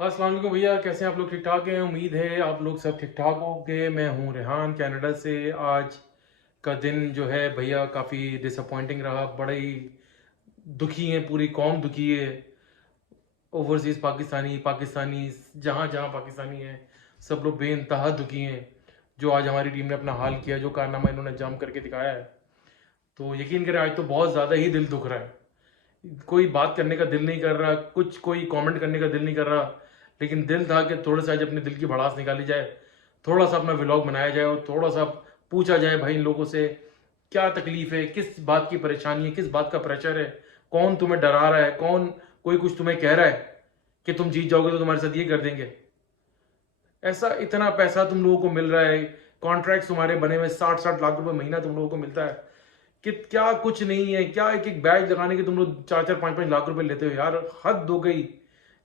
अस्सलाम वालेकुम भैया, कैसे हैं आप लोग? ठीक ठाक हैं? उम्मीद है आप लोग सब ठीक ठाक होंगे। मैं हूं रेहान कनाडा से। आज का दिन जो है भैया काफ़ी डिसअपॉइंटिंग रहा। बड़े ही दुखी हैं, पूरी कौम दुखी है। ओवरसीज़ पाकिस्तानी पाकिस्तानी जहाँ जहाँ पाकिस्तानी हैं सब लोग बेइंतहा दुखी हैं। जो आज हमारी टीम ने अपना हाल किया, जो कारनामा इन्होंने अंजाम करके दिखाया है, तो यकीन करें आज तो बहुत ज़्यादा ही दिल दुख रहा है। कोई बात करने का दिल नहीं कर रहा, कुछ कोई कमेंट करने का दिल नहीं कर रहा, लेकिन दिल था कि थोड़ा सा आज अपने दिल की भड़ास निकाली जाए, थोड़ा सा अपना व्लॉग बनाया जाए और थोड़ा सा पूछा जाए भाई इन लोगों से क्या तकलीफ है, किस बात की परेशानी है, किस बात का प्रेशर है, कौन तुम्हें डरा रहा है, कौन कोई कुछ तुम्हें कह रहा है कि तुम जीत जाओगे तो तुम्हारे साथ ये कर देंगे। ऐसा इतना पैसा तुम लोगों को मिल रहा है, कॉन्ट्रैक्ट तुम्हारे बने हुए 60-60 लाख रुपए महीना तुम लोगों को मिलता है कि क्या कुछ नहीं है। क्या एक एक बैच लगाने के तुम लोग 4-4 5-5 लाख रुपए लेते हो यार, हद हो गई।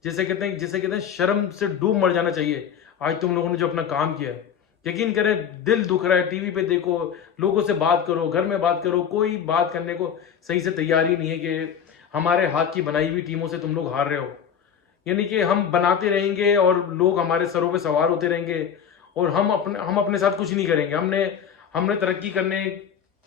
जिसे कहते हैं शर्म से डूब मर जाना चाहिए। आज तुम लोगों ने जो अपना काम किया है, यकीन करें दिल दुख रहा है। टीवी पे देखो, लोगों से बात करो, घर में बात करो, कोई बात करने को सही से तैयार ही नहीं है कि हमारे हाथ की बनाई हुई टीमों से तुम लोग हार रहे हो। यानी कि हम बनाते रहेंगे और लोग हमारे सरों पे सवार होते रहेंगे और हम अपने साथ कुछ नहीं करेंगे। हमने हमने तरक्की करने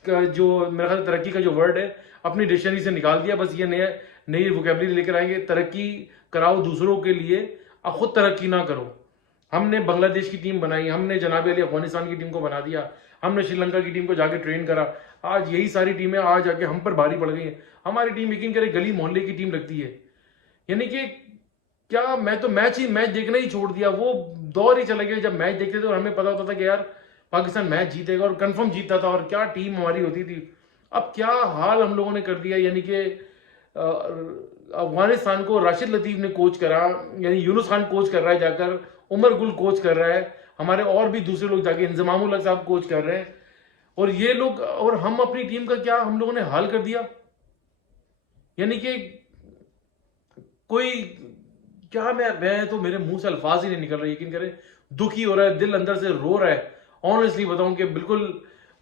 का जो मेरा ख्याल तरक्की का जो वर्ड है अपनी डिक्शनरी से निकाल दिया। बस ये नया नई वोकेबलरी लेकर आएंगे, तरक्की कराओ दूसरों के लिए, अब खुद तरक्की ना करो। हमने बांग्लादेश की टीम बनाई, हमने जनाब अली अफगानिस्तान की टीम को बना दिया, हमने श्रीलंका की टीम को जाके ट्रेन करा। आज यही सारी टीमें आज आके हम पर भारी पड़ गई हैं। हमारी टीम यकीन करे गली मोहल्ले की टीम लगती है। यानी कि क्या, मैं तो मैच देखना ही छोड़ दिया। वो दौर ही चला गया जब मैच देखते थे और हमें पता होता था कि यार पाकिस्तान मैच जीतेगा और कंफर्म जीतता था और क्या टीम हमारी होती थी। अब क्या हाल हम लोगों ने कर दिया। यानी कि अफगानिस्तान को राशिद लतीफ ने कोच करा, यानी यूनुस खान कोच कर रहा है जाकर, उमर गुल कोच कर रहा है, हमारे और भी दूसरे लोग जाके इंजमामुल हक साहब कोच कर रहे हैं। और ये लोग और हम अपनी टीम का क्या हम लोगों ने हाल कर दिया। यानी कि कोई क्या, मैं तो मेरे मुंह से अल्फाज ही नहीं निकल रहे। यकीन करें दुखी हो रहा है, दिल अंदर से रो रहा है। ऑनेस्टली बताऊं कि बिल्कुल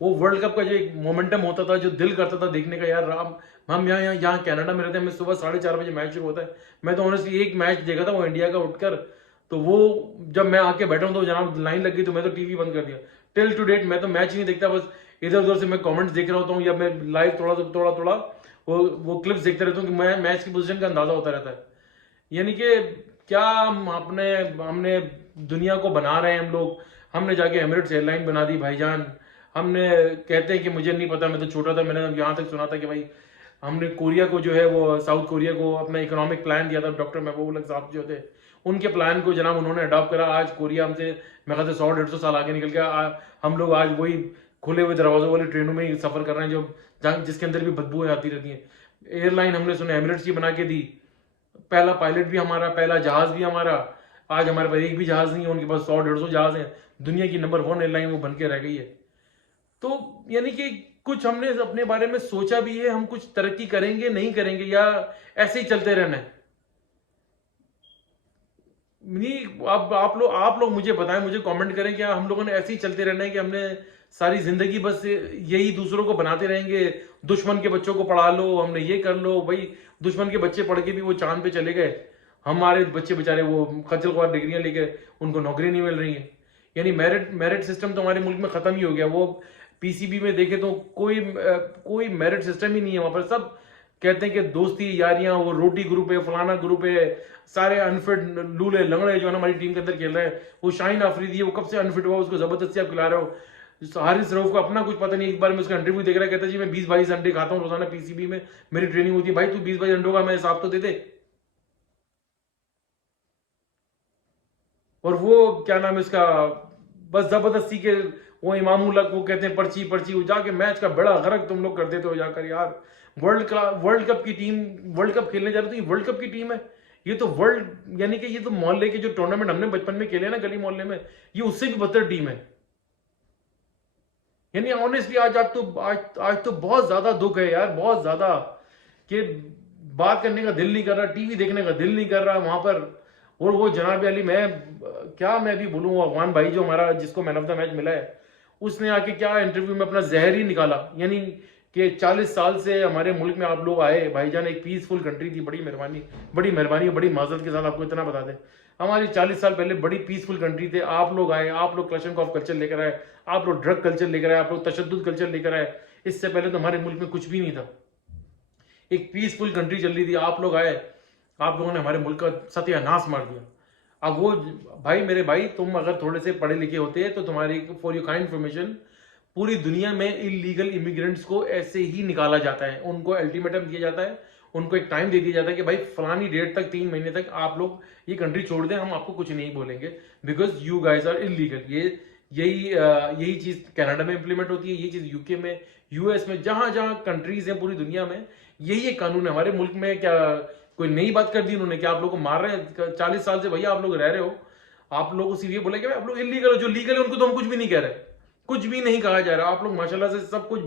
वो वर्ल्ड कप का जो एक मोमेंटम होता था, जो दिल करता था देखने का, यार राम, हम यहाँ कनाडा में रहते हैं, हमें सुबह 4:30 बजे मैच शुरू होता है। मैं तो ऑनेस्टली एक मैच देखा था वो इंडिया का उठकर, तो वो जब मैं आके बैठा हूं तो जनाब लाइन लग गई तो मैं तो टीवी बंद कर दिया। टिल टू डेट मैं तो मैच ही नहीं देखता, बस इधर उधर से मैं कमेंट्स देख रहा होता हूँ या मैं लाइव थोड़ा थोड़ा थोड़ा वो क्लिप्स देखते रहता हूँ कि मैं मैच की पोजीशन का अंदाजा होता रहता है। यानी कि क्या हम अपने हमने दुनिया को बना रहे हैं हम लोग। हमने जाके एमिरेट्स एयरलाइन बना दी भाईजान। हमने कहते हैं कि मुझे नहीं पता, मैं तो छोटा था, मैंने यहाँ तक सुना था कि भाई हमने कोरिया को जो है वो साउथ कोरिया को अपना इकोनॉमिक प्लान दिया था। डॉक्टर महबूब अक साहब जो थे उनके प्लान को जनाब उन्होंने अडॉप्ट करा। आज कोरिया हमसे मैं कहते 100-150 साल आगे निकल गया। हम लोग आज वही खुले हुए दरवाजों वाली ट्रेनों में ही सफर कर रहे हैं जो जिसके अंदर भी बदबू आती रहती है। एयरलाइन हमने सुना एमिरेट्स की बना के दी, पहला पायलट भी हमारा, पहला जहाज भी हमारा। आज हमारे पास एक भी जहाज नहीं है, उनके पास 100-150 जहाज हैं। दुनिया की नंबर 1 एयरलाइन वो बन के रह गई है। तो यानी कि कुछ हमने अपने बारे में सोचा भी है, हम कुछ तरक्की करेंगे नहीं करेंगे या ऐसे ही चलते रहना है। नहीं, आप लोग मुझे बताएं, मुझे कमेंट करें, क्या हम लोगों ने ऐसे ही चलते रहना है कि हमने सारी जिंदगी बस यही दूसरों को बनाते रहेंगे। दुश्मन के बच्चों को पढ़ा लो, हमने ये कर लो भाई। दुश्मन के बच्चे पढ़ के भी वो चांद पे चले गए, हमारे बच्चे बेचारे वो खज्जल खुआर डिग्रियां लेके उनको नौकरी नहीं मिल रही है। यानी मेरिट मेरिट सिस्टम तो हमारे मुल्क में खत्म ही हो गया। वो पीसीबी में देखे तो कोई मेरिट सिस्टम ही नहीं है वहां पर। सब कहते हैं कि दोस्ती यारियां, वो रोटी ग्रुप है, फलाना ग्रुप है, सारे अनफिट लूले लंगड़े जो है ना हमारी टीम के अंदर खेल रहे हैं। वो शाहीन आफरीदी है, वो कब से अनफिट हुआ, उसको जबरदस्ती आप खिला रहे हो। हारिस रऊफ को अपना कुछ पता नहीं। एक बार मैं उसका इंटरव्यू देख रहा, कहता जी मैं 20-22 अंडे खाता हूँ रोजाना, पीसीबी में मेरी ट्रेनिंग होती है। भाई तू 20-22 अंडों का मैं हिसाब तो दे दे। और वो क्या नाम है इसका, बस जबरदस्ती के वो इमामुल हक, वो कहते हैं पर्ची पर्ची, वो जाके मैच का बड़ा गरक तुम लोग कर देते हो जाकर यार। वर्ल्ड कप की टीम, वर्ल्ड कप खेलने जा रहे हो तो ये वर्ल्ड कप की टीम है। ये तो वर्ल्ड, यानी कि ये तो मोहल्ले के जो टूर्नामेंट हमने बचपन में खेले ना गली मोहल्ले में, ये उससे भी बदतर टीम है। यानी ऑनेस्टली आज तो बहुत ज्यादा दुख है यार, बहुत ज्यादा, कि बात करने का दिल नहीं कर रहा, टीवी देखने का दिल नहीं कर रहा वहां पर। और वो जनाब अली, मैं भी बोलूँ, अफगान भाई जो हमारा जिसको मैन ऑफ द मैच मिला है, उसने आके क्या इंटरव्यू में अपना जहर ही निकाला। यानी कि 40 साल से हमारे मुल्क में आप लोग आए भाईजान, एक पीसफुल कंट्री थी, बड़ी मेहरबानी बड़ी माजरत के साथ आपको इतना बता दें, हमारी 40 साल पहले बड़ी पीसफुल कंट्री थे, आप लोग आए, आप लोग क्लशनकॉफ कल्चर लेकर आए, आप लोग ड्रग कल्चर लेकर आए, आप लोग तशद्दुद कल्चर लेकर आए। इससे पहले तो हमारे मुल्क में कुछ भी नहीं था, एक पीसफुल कंट्री चल रही थी, आप लोग आए, आप लोगों ने हमारे मुल्क का सत्यानाश मार दिया। अब वो भाई, मेरे भाई, तुम अगर थोड़े से पढ़े लिखे होते तो तुम्हारी, फॉर योर काइंड इन्फॉर्मेशन, पूरी दुनिया में इलीगल इमिग्रेंट्स को ऐसे ही निकाला जाता है, उनको अल्टीमेटम दिया जाता है, उनको एक टाइम दे दिया जाता है कि भाई फलानी डेट तक, 3 महीने तक आप लोग ये कंट्री छोड़ दें, हम आपको कुछ नहीं बोलेंगे, because you guys are illegal. यही चीज कनाडा में इंप्लीमेंट होती है, यही चीज यूके में, यूएस में, जहां जहां कंट्रीज हैं पूरी दुनिया में, यही एक कानून है। हमारे मुल्क में क्या कोई नई बात कर दी उन्होंने? क्या आप लोग को मार रहे हैं? 40 साल से भैया आप लोग रह रहे हो, आप लोग को सिर्फ ये बोला कि आप लोग इलीगल हो, जो लीगल है उनको तो हम कुछ भी नहीं कह रहे, कुछ भी नहीं कहा जा रहा। आप लोग माशाल्लाह से सब कुछ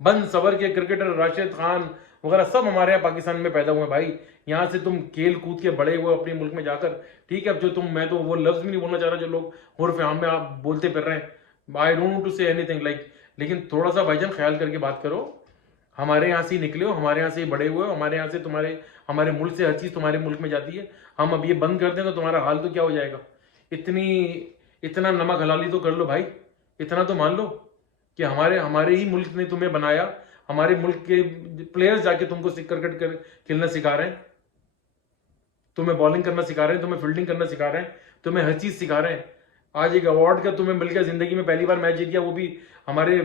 बंद सवर के, क्रिकेटर राशिद खान वगैरह सब हमारे यहाँ पाकिस्तान में पैदा हुए भाई, यहाँ से तुम खेल कूद के बड़े हुए अपने मुल्क में जाकर, ठीक है। अब जो तुम, मैं तो वो लफ्ज भी नहीं बोलना चाह रहा जो लोग उर्फ आम में आप बोलते फिर रहे हैं, I don't want to say anything like, लेकिन थोड़ा सा भाईजान ख्याल करके बात करो। हमारे यहाँ से ही निकले हो, हमारे यहाँ से ही बड़े हुए हो, हमारे यहाँ से हमारे मुल्क से हर चीज तुम्हारे मुल्क में जाती है। हम अब ये बंद कर दें तो तुम्हारा हाल तो क्या हो जाएगा? इतना नमक हलाली तो कर लो भाई, इतना तो मान लो कि हमारे ही मुल्क ने तुम्हें बनाया, हमारे मुल्क के प्लेयर्स जाके तुमको क्रिकेट खेलना सिखा रहे हैं, तुम्हें बॉलिंग करना सिखा रहे हैं, तुम्हें फील्डिंग करना सिखा रहे हैं, तुम्हें हर चीज सिखा रहे हैं। आज एक अवार्ड का तुम्हें मिल गया, जिंदगी में पहली बार मैच जीत गया, वो भी हमारे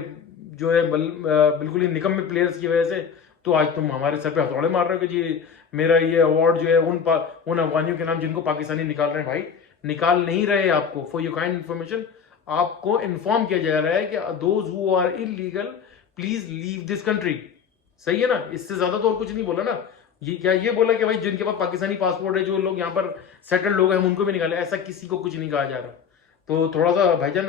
जो है बिल्कुल ही निकम्मे प्लेयर्स की वजह से। तो आज तुम हमारे सर पे हथौड़े मार रहे हो कि जी मेरा ये अवार्ड जो है उन अफगानियों के नाम जिनको पाकिस्तानी निकाल रहे हैं। भाई निकाल नहीं रहे आपको, फॉर योर काइंड इन्फॉर्मेशन आपको इन्फॉर्म किया जा रहा है कि those who are illegal please leave this country. सही है ना? इससे ज्यादा तो और कुछ नहीं बोला ना। ये बोला कि भाई जिनके पास पाकिस्तानी पासपोर्ट है, जो लोग यहाँ पर सेटल्ड लोग हैं, हम उनको भी निकाले, ऐसा किसी को कुछ नहीं कहा जा रहा। तो थोड़ा सा भाईजान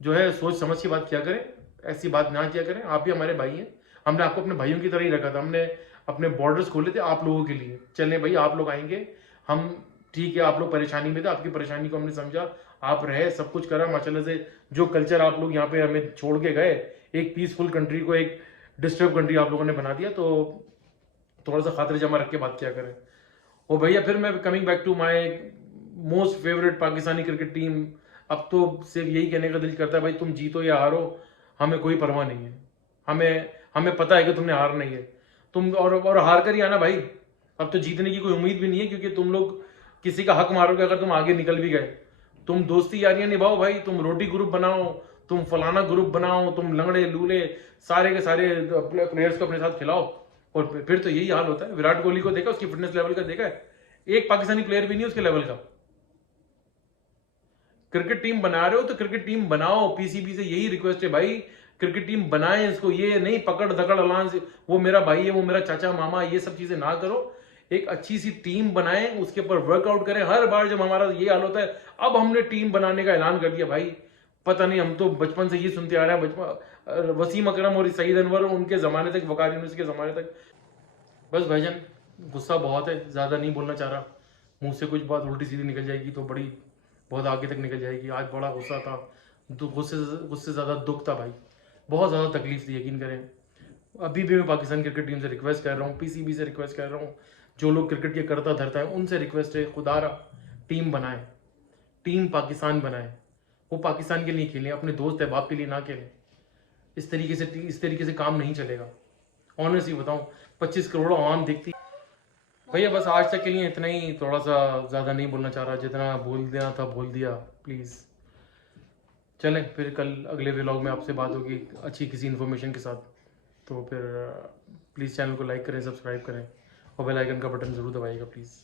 जो है सोच समझ की बात किया करें, ऐसी बात ना किया करें। आप भी हमारे भाई हैं, हमने आपको अपने भाइयों की तरह ही रखा था, हमने अपने बॉर्डर्स खोले थे आप लोगों के लिए। चले भाई, आप लोग आएंगे, हम ठीक है, आप लोग परेशानी में थे, आपकी परेशानी को हमने समझा, आप रहे, सब कुछ करा माशाल्लाह से। जो कल्चर आप लोग यहाँ पे हमें छोड़ के गए, एक पीसफुल कंट्री को एक डिस्टर्ब कंट्री आप लोगों ने बना दिया। तो थोड़ा सा खातिर जमा रख के बात किया करें। और भैया फिर मैं coming back to my most favourite Pakistani cricket team, अब तो सिर्फ यही कहने का दिल करता है भाई तुम जीतो या हारो, हमें कोई परवाह नहीं है। हमें पता है कि तुमने हार नहीं है, तुम और हार कर ही आना भाई। अब तो जीतने की कोई उम्मीद भी नहीं है, क्योंकि तुम लोग किसी का हक मारोगे अगर तुम आगे निकल भी गए। तुम दोस्ती यारियां निभाओ भाई, तुम रोटी ग्रुप बनाओ, तुम फलाना ग्रुप बनाओ, तुम लंगड़े लूले सारे के सारे प्लेयर्स को अपने साथ खिलाओ। और फिर तो यही हाल होता है। विराट कोहली को देखा, उसकी फिटनेस लेवल का देखा है, एक पाकिस्तानी प्लेयर भी नहीं उसके लेवल का। क्रिकेट टीम बना रहे हो तो क्रिकेट टीम बनाओ, पीसीबी से यही रिक्वेस्ट है भाई, क्रिकेट टीम बनाएं इसको। ये नहीं पकड़ धकड़ अलान, वो मेरा भाई है, वो मेरा चाचा मामा, ये सब चीजें ना करो। एक अच्छी सी टीम बनाएं, उसके ऊपर वर्कआउट करें। हर बार जब हमारा ये हाल होता है, अब हमने टीम बनाने का ऐलान कर दिया भाई, पता नहीं, हम तो बचपन से ये सुनते आ रहे हैं, बचपन वसीम अकरम और सईद अनवर उनके जमाने तक, वकार यूनिस के जमाने तक। बस भाईजान गुस्सा बहुत है, ज्यादा नहीं बोलना चाह रहा, मुंह से कुछ बात उल्टी सीधी निकल जाएगी तो बहुत आगे तक निकल जाएगी। आज बड़ा गुस्सा था, गुस्से ज्यादा दुख था भाई, बहुत ज्यादा तकलीफ थी, यकीन करें। अभी भी मैं पाकिस्तान क्रिकेट टीम से रिक्वेस्ट कर रहा हूँ, पीसीबी से रिक्वेस्ट कर रहा हूँ, जो लोग क्रिकेट के करता धरता है उनसे रिक्वेस्ट है, खुदारा टीम बनाए, टीम पाकिस्तान बनाए। वो पाकिस्तान के लिए खेलें, अपने दोस्त अहबाब के लिए ना खेलें। इस तरीके से काम नहीं चलेगा। ऑनेस्टली बताऊं, 25 करोड़ आवाम देखती। भैया बस आज तक के लिए इतना ही, थोड़ा सा ज़्यादा नहीं बोलना चाह रहा, जितना बोल देना था बोल दिया। प्लीज़ चलें, फिर कल अगले व्लॉग में आपसे बात होगी अच्छी किसी इन्फॉर्मेशन के साथ। तो फिर प्लीज़ चैनल को लाइक करें, सब्सक्राइब करें और बेल आइकन का बटन ज़रूर दबाइएगा प्लीज़,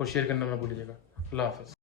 और शेयर करना ना भूलिएगा। अल्लाह हाफ़िज़।